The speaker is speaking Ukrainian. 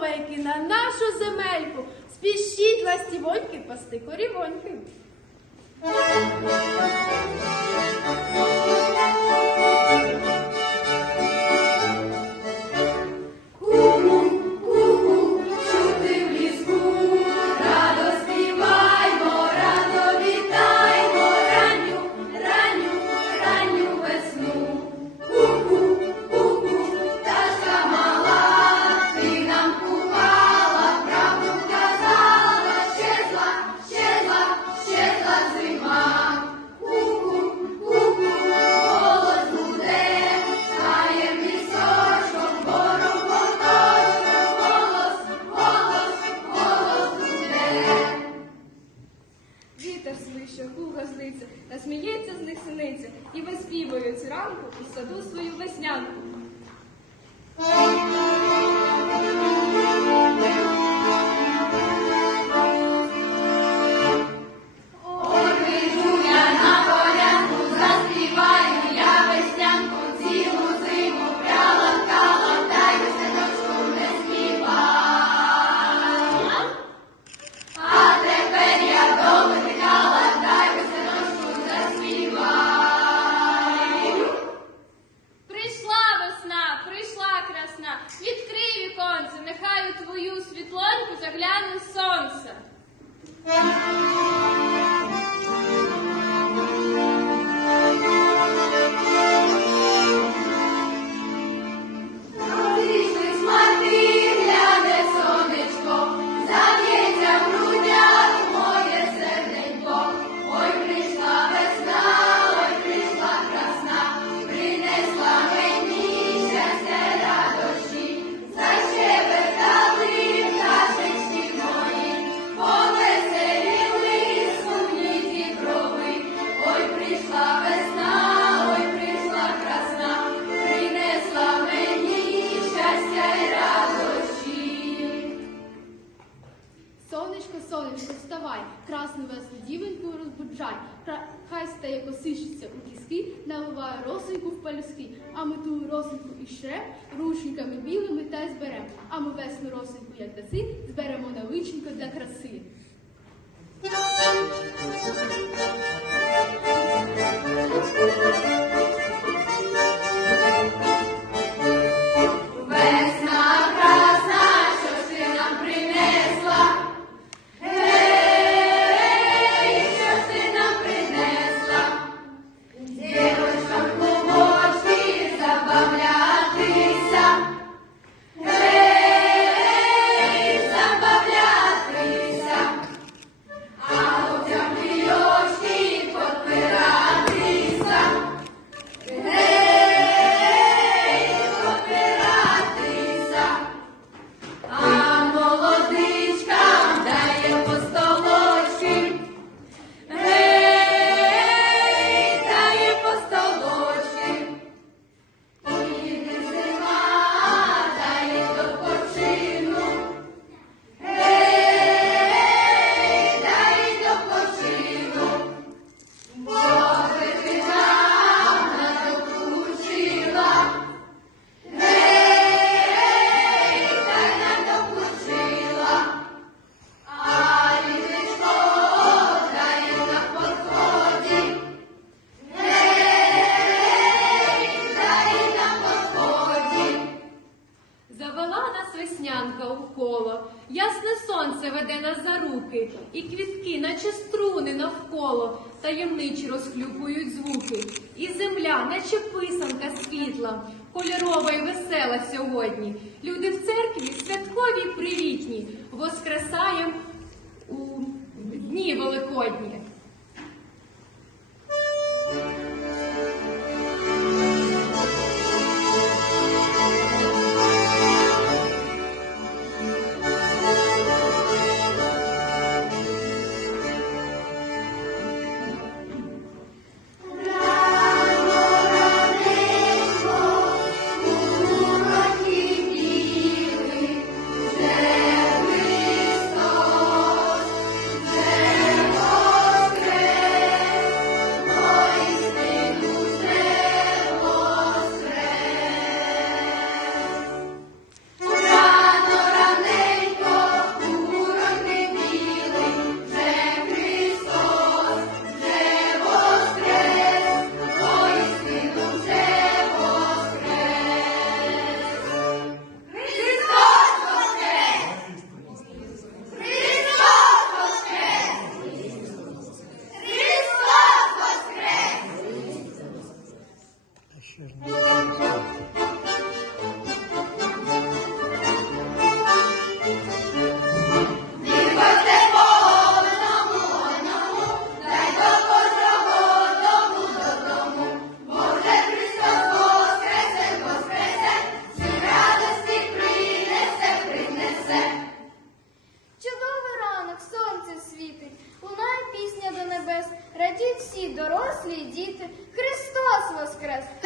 Соловейки, на нашу земельку. Спішіть ластівоньки пасти корівоньки. свою світлоньку загляне сонце. чай, та хай стає косичиться у кіски, наливає росеньку в пелюски, а ми ту росеньку і шрем, рушеньками білими та й зберем. А ми весну росеньку, як даси, зберемо на виченько для краси. лістки, наче струни навколо, таємничі розхлюпують звуки. І земля, наче писанка світла, кольорова й весела сьогодні. Люди в церкві святкові привітні, воскресаєм у дні великодні. gracias.